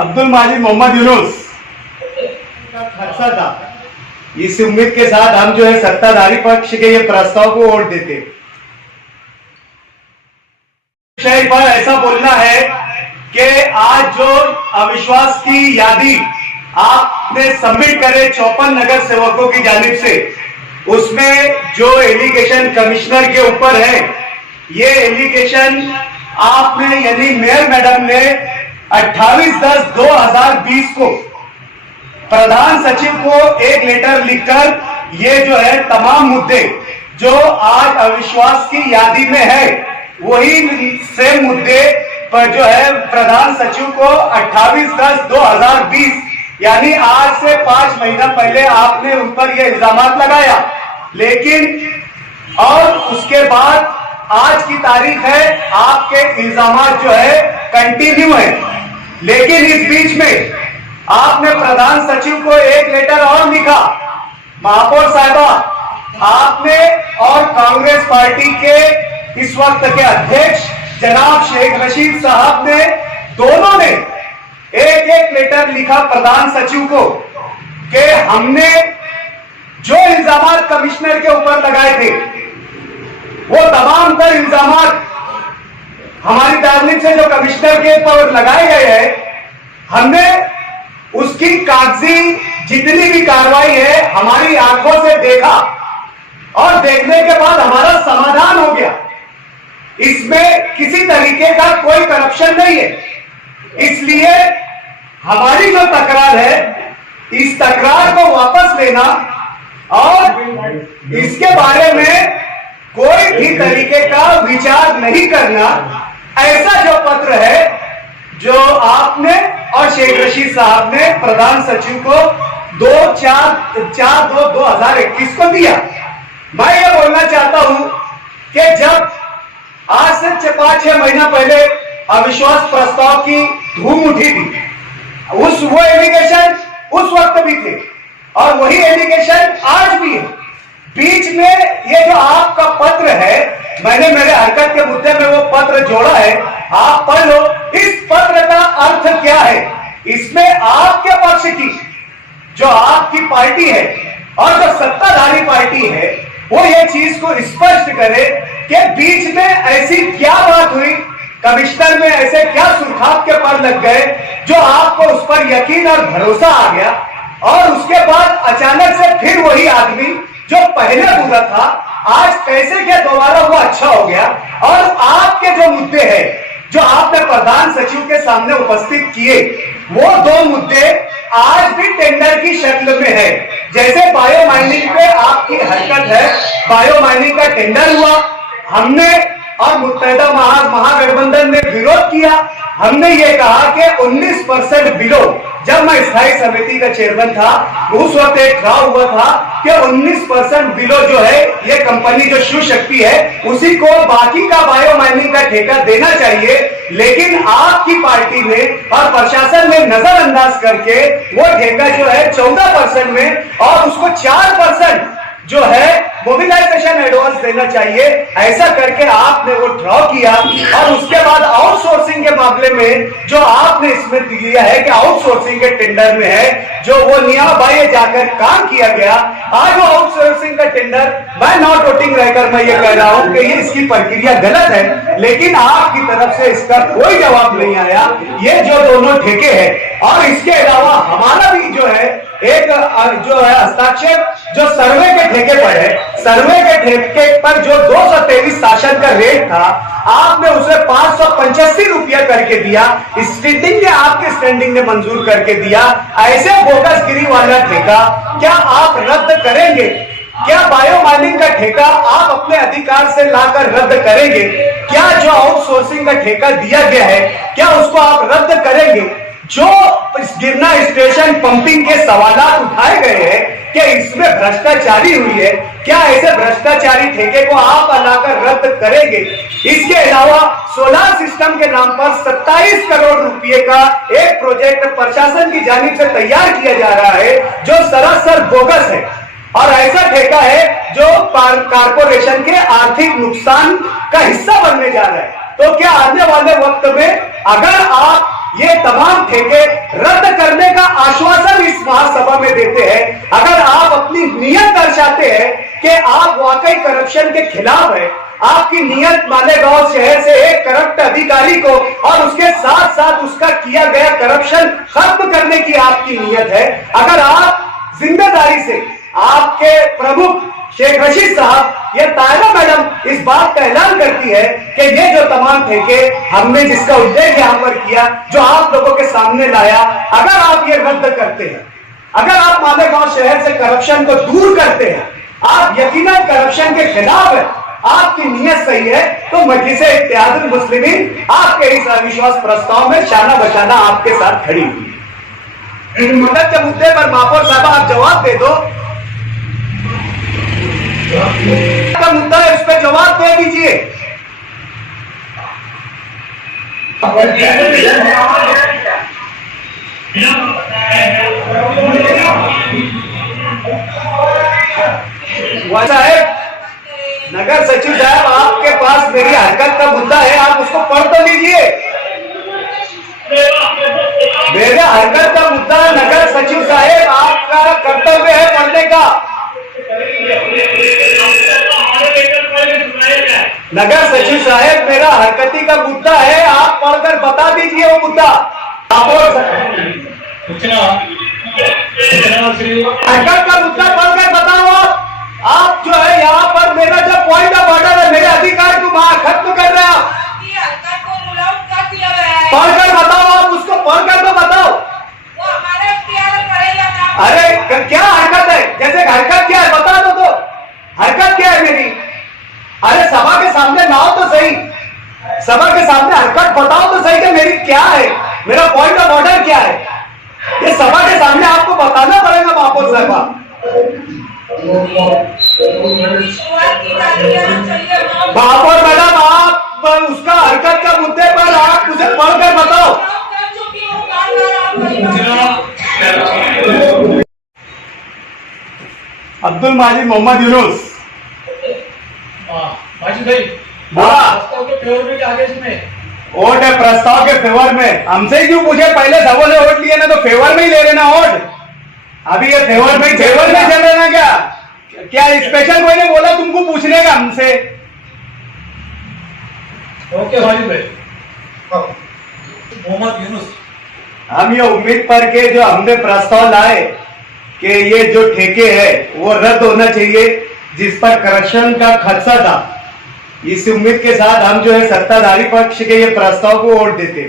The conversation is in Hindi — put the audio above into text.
अब्दुल माजिद मोहम्मद यूनुस का खर्चा था। इस उम्मीद के साथ हम जो है सत्ताधारी पक्ष के ये प्रस्ताव को वोट देते। विषय पर ऐसा बोलना है कि आज जो अविश्वास की यादी आपने सबमिट करे 54 नगर सेवकों की जानिब से, उसमें जो एलिगेशन कमिश्नर के ऊपर है, ये एलिगेशन आपने यानी मेयर मैडम ने 28/10/2020 को प्रधान सचिव को एक लेटर लिखकर ये जो है तमाम मुद्दे जो आज अविश्वास की यादी में है, वही सेम मुद्दे पर जो है प्रधान सचिव को 28/10/2020 यानी आज से 5 महीना पहले आपने उन पर यह इल्जामात लगाया। लेकिन और उसके बाद आज की तारीख है, आपके इल्जामात जो है कंटिन्यू है। लेकिन इस बीच में आपने प्रधान सचिव को एक लेटर और लिखा। महापौर साहिबा, आपने और कांग्रेस पार्टी के इस वक्त के अध्यक्ष जनाब शेख रशीद साहब ने, दोनों ने एक एक लेटर लिखा प्रधान सचिव को कि हमने जो इल्जामात कमिश्नर के ऊपर लगाए थे, वो तमाम तर इल्जामात हमारी दार्जिलिंग से जो कमिश्नर के ऊपर लगाए गए हैं, हमने उसकी कागजी जितनी भी कार्रवाई है हमारी आंखों से देखा और देखने के बाद हमारा समाधान हो गया। इसमें किसी तरीके का कोई करप्शन नहीं है। इसलिए हमारी जो तकरार है, इस तकरार को वापस लेना और इसके बारे में कोई भी तरीके का विचार नहीं करना, ऐसा जो पत्र है जो आपने और शेख रशीद साहब ने प्रधान सचिव को 2/4/2021 को दिया। मैं ये बोलना चाहता हूं कि जब आज से 5-6 महीना पहले अविश्वास प्रस्ताव की धूम उठी थी, वो एलिगेशन उस वक्त भी थे और वही एलिगेशन आज भी है। बीच में ये जो आपका पत्र है, मैंने मेरे हरकत के मुद्दे में वो पत्र जोड़ा है, आप पढ़ लो। इस पत्र का अर्थ क्या है? इसमें आपके पक्ष की जो आपकी पार्टी है और जो सत्ताधारी पार्टी है, वो ये चीज को स्पष्ट करे कि बीच में ऐसी क्या बात हुई, कमिश्नर में ऐसे क्या सुरखाब के पर लग गए जो आपको उस पर यकीन और भरोसा आ गया और उसके बाद अचानक से फिर वही आदमी जो पहले बुरा था, आज कैसे क्या दोबारा वो अच्छा हो गया। और आपके जो मुद्दे हैं जो आपने प्रधान सचिव के सामने उपस्थित किए, वो 2 मुद्दे आज भी टेंडर की शक्ल में है। जैसे बायो माइनिंग पे आपकी हरकत है, बायो माइनिंग का टेंडर हुआ, हमने और मुत्तहिदा महागठबंधन ने विरोध किया। हमने ये कहा कि 19% बिलो, जब मैं स्थायी समिति का चेयरमैन था, उस वक्त एक खराब हुआ था कि 19% बिलो जो है ये कंपनी जो शिव शक्ति है, उसी को बाकी का बायो माइनिंग का ठेका देना चाहिए। लेकिन आपकी पार्टी ने और प्रशासन ने नजरअंदाज करके वो ठेका जो है 14% में और उसको 4% जो है मोबिलाइजेशन एडवांस देना चाहिए, ऐसा करके आपने वो ड्रॉ किया। और उसके बाद आउटसोर्सिंग के मामले में जो आपने इसमें दिया है कि आउटसोर्सिंग के टेंडर में है, जो वो नियाबाई जाकर काम किया गया, आज वो आउटसोर्सिंग का टेंडर, मैं नॉट वोटिंग रहकर मैं ये कह रहा हूं कि ये इसकी प्रक्रिया गलत है, लेकिन आपकी तरफ से इसका कोई जवाब नहीं आया। ये जो दोनों ठेके हैं और इसके अलावा हमारा भी जो है एक जो है हस्ताक्षर जो सर्वे के ठेके पर है, सर्वे के ठेके पर जो 223 शासन का रेट था, आपने उसे 585 रुपया करके दिया। स्टैंडिंग ने, आपके स्टैंडिंग ने मंजूर करके दिया। ऐसे बोगसगिरी वाला ठेका क्या आप रद्द करेंगे? क्या बायो माइनिंग का ठेका आप अपने अधिकार से लाकर रद्द करेंगे? क्या जो आउटसोर्सिंग का ठेका दिया गया है, क्या उसको आप रद्द करेंगे? जो गिरना स्टेशन पंपिंग के सवालात उठाए गए हैं कि इसमें भ्रष्टाचारी हुई है, क्या ऐसे भ्रष्टाचारी ठेके को आप लाकर रद्द करेंगे? इसके अलावा सोलर सिस्टम के नाम पर 27 करोड़ रुपए का एक प्रोजेक्ट प्रशासन की जानिब से तैयार किया जा रहा है, जो सरासर बोगस है और ऐसा ठेका है जो कारपोरेशन के आर्थिक नुकसान का हिस्सा बनने जा रहा है। तो क्या आने वाले वक्त में अगर आप ये तमाम ठेके रद्द करने का आश्वासन इस महासभा में देते हैं। अगर आप अपनी नीयत दर्शाते हैं कि आप वाकई करप्शन के खिलाफ है, आपकी नीयत मालेगांव शहर से एक करप्ट अधिकारी को और उसके साथ साथ उसका किया गया करप्शन खत्म करने की आपकी नीयत है, अगर आप जिम्मेदारी से आपके प्रमुख शेख रशीद साहब या तायरा मैडम इस बात का ऐलान करती है कि ये जो तमाम ठेके हमने जिसका उल्लेख यहां पर किया, जो आप लोगों के सामने लाया, अगर आप ये रद्द करते हैं, अगर आप मालेगांव शहर से करप्शन को दूर करते हैं, आप यकीनन करप्शन के खिलाफ है, आपकी नीयत सही है, तो मजलिस इत्तेहादुल मुस्लिमीन आपके इस अविश्वास प्रस्ताव में शाना बशाना आपके साथ खड़ी हुई है। मदद के मुद्दे पर महापौर साहब आप जवाब दे दो, का मुद्दा है, उस पर जवाब दे दीजिए। साहब, नगर सचिव साहब, आपके पास मेरी हरकत का मुद्दा है, आप उसको पढ़ तो लीजिए। मेरे हरकत का मुद्दा नगर सचिव साहब, आपका कर्तव्य है पढ़ने का। नगर सचिव साहब, मेरा हरकती का मुद्दा है, आप पढ़कर बता दीजिए वो मुद्दा। हरकत का मुद्दा पढ़कर बताओ। आप जो है यहाँ पर मेरा जो पॉइंट ऑफ ऑर्डर है, मेरे अधिकार को खत्म कर रहे हैं। पढ़कर बताओ, आप उसको पढ़कर तो बताओ। अरे क्या हरकत है, जैसे हरकत क्या है बता दो, तो हरकत क्या है मेरी? अरे सभा के सामने लाओ तो सही, सभा के सामने हरकत बताओ तो सही कि मेरी क्या है, मेरा पॉइंट ऑफ ऑर्डर क्या है। ये सभा के सामने आपको बताना पड़ेगा महापौर साहब। महापौर मैडम, आप उसका हरकत का मुद्दे पर आप उसे पढ़कर बताओ। अब्दुल माजिद मोहम्मद यूनुस। माजिद भाई, बोला प्रस्ताव के फेवर में क्या आगे इसमें? वोट है प्रस्ताव के फेवर में। हमसे क्यों पूछे, पहले सबों ने वोट लिए ना, तो फेवर में ही ले लेना वोट। अभी ये फेवर में चल रहे ना क्या? क्या स्पेशल कोई ने बोला तुमको पूछने का हमसे? ओके माजिद भाई। मोहम्मद यूनुस, हम ये उम्मीद पर के जो हमने प्रस्ताव लाए कि ये जो ठेके है वो रद्द होना चाहिए, जिस पर करप्शन का खदशा था, इस उम्मीद के साथ हम जो है सत्ताधारी पक्ष के ये प्रस्ताव को वोट देते।